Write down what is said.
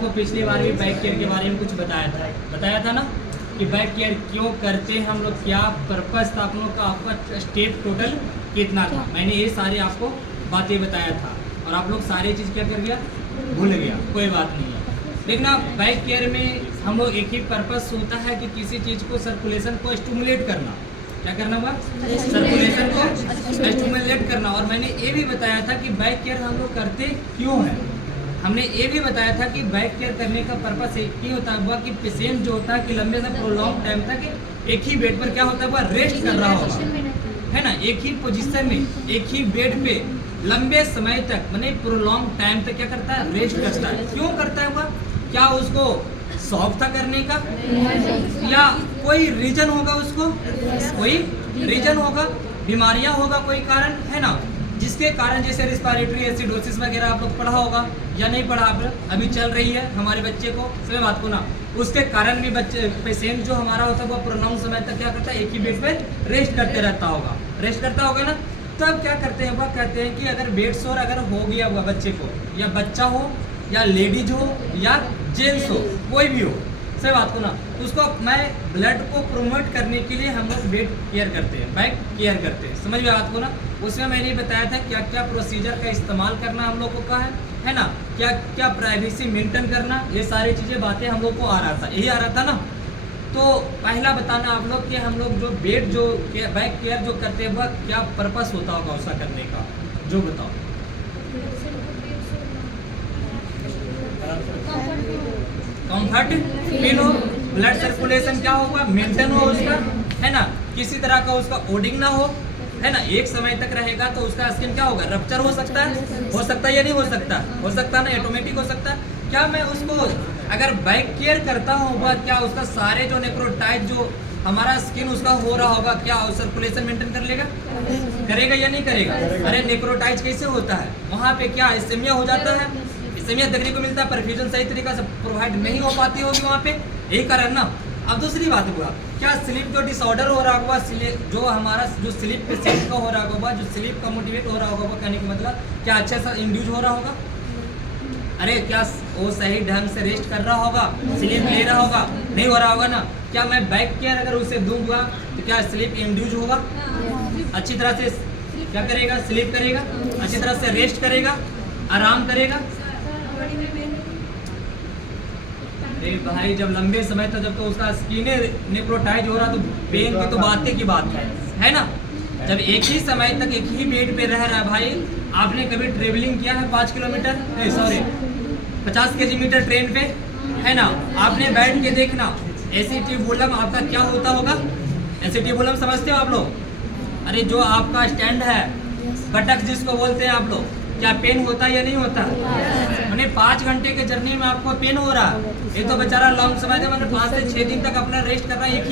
आपको पिछली बार भी बैक केयर के बारे में कुछ बताया था ना कि बैक केयर क्यों करते हैं हम लोग, क्या पर्पस था आप लोग का, आपका स्टेप टोटल कितना था। मैंने ये सारे आपको बातें बताया था और आप लोग सारी चीज़ क्या कर गया, भूल गया। कोई बात नहीं है। देखना बैक केयर में हम लोग एक ही पर्पस होता है कि किसी चीज़ को सर्कुलेशन को स्टिमुलेट करना। क्या करना हुआ, सर्कुलेशन को स्टिमुलेट करना। और मैंने ये भी बताया था कि बैक केयर हम लोग करते क्यों हैं। हमने ये भी बताया था कि बैक केयर करने का पर्पस एक ही होता हुआ कि पेशेंट जो होता है कि लंबे से प्रोलॉन्ग टाइम तक एक ही बेड पर क्या होता है, रेस्ट कर रहा होगा, है ना, एक ही पोजीशन में एक ही बेड पे लंबे समय तक माने प्रोलॉन्ग टाइम तक क्या करता है, रेस्ट करता है। क्यों करता है वह, क्या उसको शौक था करने का या कोई रीजन होगा, उसको कोई रीजन होगा, बीमारियां होगा, कोई कारण है ना, जिसके कारण जैसे रिस्पिरेटरी एसिडोसिस वगैरह आप लोग पढ़ा होगा या नहीं पढ़ा, आप अभी चल रही है हमारे बच्चे को, सभी बात को ना, उसके कारण भी बच्चे पेशेंट जो हमारा होता है वो प्रोलॉन्ग समय तक क्या करता है, एक ही बेड पे रेस्ट करते रहता होगा, रेस्ट करता होगा ना। तब क्या करते हैं, वह कहते हैं कि अगर बेड सोर अगर हो गया हुआ बच्चे को, या बच्चा हो या लेडीज हो या जेंट्स हो, कोई भी हो, सही बात को ना, उसको मैं ब्लड को प्रोमोट करने के लिए हम लोग बेड केयर करते हैं, बैक केयर करते हैं, समझ में बात को ना। उसमें मैंने बताया था क्या क्या प्रोसीजर का इस्तेमाल करना हम लोग को का है ना, क्या क्या प्राइवेसी मेंटेन करना, ये सारी चीज़ें बातें हम लोग को आ रहा था, यही आ रहा था ना। तो पहला बताना आप लोग कि हम लोग जो बेड जो बैक केयर जो करते हैं वह क्या पर्पस होता होगा उसका करने का, जो बताओ। कंफर्ट फील हो, ब्लड सर्कुलेशन क्या होगा, मेंटेन हो उसका, है ना, किसी तरह का उसका ओडिंग ना हो, है ना, एक समय तक रहेगा तो उसका स्किन क्या होगा, रप्चर हो सकता है या नहीं हो सकता ना, ऑटोमेटिक हो सकता है। क्या मैं उसको अगर बैक केयर करता हूँ वह क्या उसका सारे जो नेक्रोटाइज जो हमारा स्किन उसका हो रहा होगा, क्या सर्कुलेशन मेंटेन कर लेगा, करेगा या नहीं करेगा। अरे नेक्रोटाइज कैसे होता है, वहाँ पे क्या इस्केमिया हो जाता है, इस्केमिया देखने को मिलता है, परफ्यूजन सही तरीका से प्रोवाइड नहीं हो पाती होगी वहाँ पे, यही कारण ना। अब दूसरी बात हुआ, क्या स्लीप जो डिसऑर्डर हो रहा होगा, जो हमारा जो स्लीप पेशेंट का हो रहा होगा, जो स्लीप का मोटिवेट हो रहा होगा, कहने का मतलब क्या अच्छा सा इंड्यूज हो रहा होगा, अरे क्या वो सही ढंग से रेस्ट कर रहा होगा, स्लीप ले रहा होगा, नहीं हो रहा होगा ना। क्या मैं बैक केयर अगर उसे दूंगा तो क्या स्लीप इंड्यूज होगा, अच्छी तरह से क्या करेगा, स्लीप करेगा, अच्छी तरह से रेस्ट करेगा, आराम करेगा। अरे भाई जब लंबे समय तक जब तो उसका स्किन नेक्रोटाइज हो रहा तो पेन की तो बातें की बात है ना। जब एक ही समय तक एक ही बेड पे रह रहा है, भाई आपने कभी ट्रेवलिंग किया है 5 किलोमीटर 50 किलोमीटर ट्रेन पे, है ना, आपने बैठ के देखना एसिटिबुलम आपका क्या होता होगा, एसिटिबुलम समझते हो आप लोग, अरे जो आपका स्टैंड है, बटक जिसको बोलते हैं आप लोग, क्या पेन होता है या नहीं होता, मैंने 5 घंटे के जर्नी में आपको पेन हो रहा है, ये तो बेचारा लॉन्ग समय था, मैंने 5 से 6 दिन तक अपना रेस्ट कर रहा है एक ही